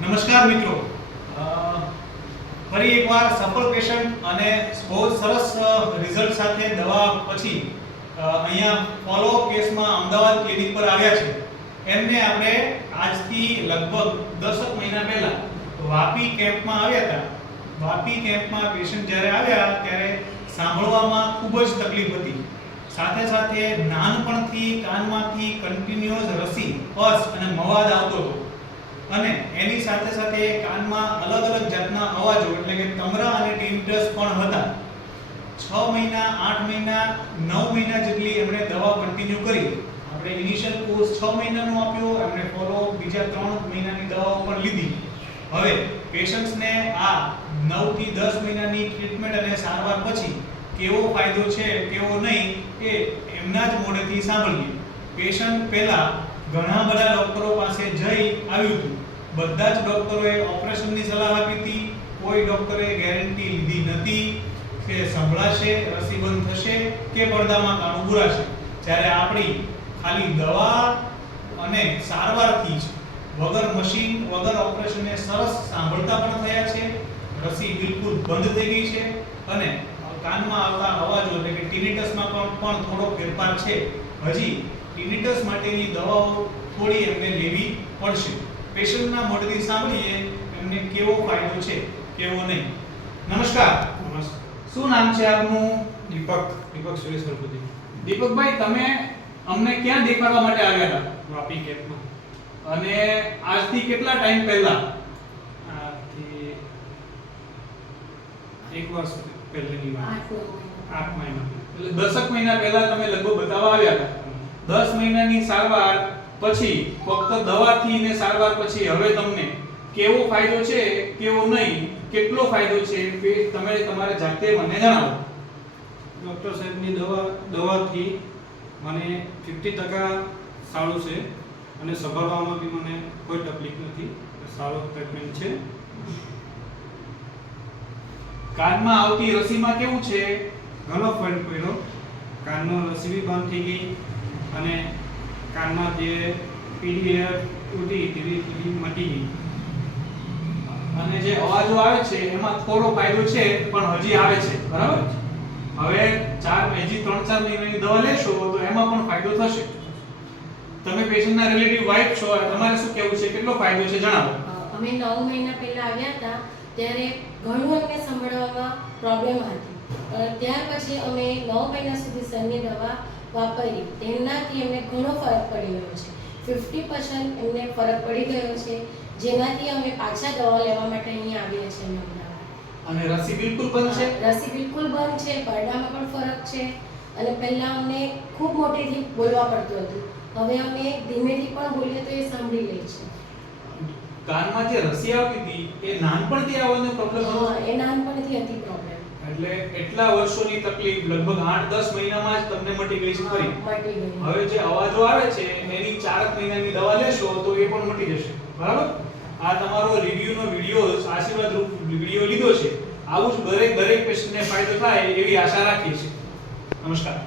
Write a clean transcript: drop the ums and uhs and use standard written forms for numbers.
નમસ્કાર મિત્રો, ફરી એકવાર સફળ પેશન્ટ અને બહુ સરસ રિઝલ્ટ સાથે દવા પછી અહીંયા ફોલોઅપ કેસમાં અમદાવાદ ક્લિનિક પર આવ્યા છે. એમને આપણે આજથી લગભગ 10 મહિના પહેલા વાપી કેમ્પમાં આવ્યા હતા. વાપી કેમ્પમાં પેશન્ટ જ્યારે આવ્યા ત્યારે સાંભળવામાં ખૂબ જ તકલીફ હતી. સાથે સાથે નાનપણથી કાનમાંથી કન્ટિન્યુઅસ રસી, પસ અને મવાદ આવતો હતો અને એની સાથે સાથે કાનમાં અલગ અલગ જાતના અવાજો એટલે કે તમરા અને ટિન્ટસ પણ હતા. 6 મહિના, 8 મહિના, 9 મહિના જેટલી એમણે દવા કન્ટિન્યુ કરી. આપણે ઇનિશિયલ કોર્સ 6 મહિનાનો આપ્યો, એમણે ફોલોઅપ બીજા 3 મહિનાની દવાઓ પણ લીધી. હવે પેશન્ટ્સને આ 9 થી 10 મહિનાની ટ્રીટમેન્ટ અને સારવાર પછી કેવો ફાયદો છે કેવો નહીં એ એમના જ મોઢેથી સાંભળીએ. પેશન્ટ પહેલા ઘણા બધા ડોક્ટરો પાસે જઈ આવ્યું હતું. બધા જ ડોક્ટરોએ ઓપરેશનની સલાહ આપી હતી. કોઈ ડોક્ટરે ગેરંટી લીધી નથી કે સંભળાશે, રસી બંધ થશે કે પડદામાં કાણું બુરાશે. જ્યારે આપણી ખાલી દવા અને સારવારથી જ વગર મશીન, વગર ઓપરેશનને સરસ સાંભળતા પણ થયા છે. રસી બિલકુલ બંધ થઈ ગઈ છે અને કાનમાં આવતા અવાજો એટલે કે ટિનિટસમાં પણ થોડો ફેરફાર છે. હજી ટિનિટસ માટેની દવાઓ થોડી એમને લેવી પડશે. પેશન્ટના મોઢેથી સાંભળીએ એમને કેવો ફાયદો છે કેવો નહીં. નમસ્કાર. શું નામ છે આપનું? દીપક સુરેશ સરપતિ. દીપકભાઈ, તમે અમને ક્યાં દેખાડવા માટે આવ્યા હતા? વાપી કેમ્પમાં. અને આજથી કેટલા ટાઈમ પહેલા? આથી 1 વર્ષ પહેલાની વાત. 8 મહિના. એટલે 10 મહિના પહેલા તમે લગભગ બતાવવા આવ્યા હતા. 10 મહિનાની સારવાર પછી ફક્ત દવાથી ને સારવાર પછી હવે તમને કેવો ફાયદો છે કેવો નહીં, કેટલો ફાયદો છે એ તમે તમારે જાતે મને જણાવો. ડોક્ટર સાહેબની દવાથી મને 50% સારું છે અને સંભાળવામાં બી મને કોઈ તકલીફ નથી. સારો ટ્રીટમેન્ટ છે. કાનમાં આવતી રસીમાં કેવું છે? ઘણો ફરક પડ્યો. કાનનો રસી બી બંધ થઈ ગઈ અને કાનમાં જે પીડી ઉડી તેવી મટી ગઈ. અને જે અવાજો આવે છે એમાં થોડો ફાયદો છે પણ હજી આવે છે, બરાબર? હવે 3-4 મહિનાની દવા લેશો તો એમાં પણ ફાયદો થશે. તમે પેશન્ટના રિલેટિવ વાઇફ છો, તમારે શું કહેવું છે, કેટલો ફાયદો છે જણાવો. અમે 9 મહિના પહેલા આવ્યા હતા ત્યારે ઘણું અમને સંભળવામાં પ્રોબ્લેમ હતી. ત્યાર પછી અમે 9 મહિના સુધી સરની દવા વાપરી. તેનાથી અમને ઘણો ફરક પડી ગયો છે. 50% એમને ફરક પડી ગયો છે, જેનાથી અમે પાછા દવા લેવા માટે અહીંયા આવીએ છીએ અમદાવાદ. અને રસી બિલકુલ બંધ છે? રસી બિલકુલ બંધ છે. પડદામાં પણ ફરક છે. અને પહેલા અમને ખૂબ મોટેથી બોલવા પડતું હતું. હવે અમે ધીમેથી પણ બોલીએ તો એ સાંભળી લે છે. કાનમાં જે રસી આવતી હતી એ નાનપણથી આવવાનો પ્રોબ્લેમ હતો? હા, એ નાનપણથી હતી પ્રોબ્લેમ. એટલે એટલા વર્ષોની તકલીફ લગભગ 8-10 મહિનામાં જ તમને મટી ગઈ છે ખરી? મટી ગઈ. હવે જે અવાજો આવે છે એની 4 મહિનાની દવા લેશો તો એ પણ મટી જશે, બરાબર? આ તમારો રિવ્યુનો વિડિયો આશીર્વાદરૂપ વિડિયો લીધો છે. આવું જ દરેક પેશન્ટને ફાયદો થાય એવી આશા રાખીએ છીએ. નમસ્કાર.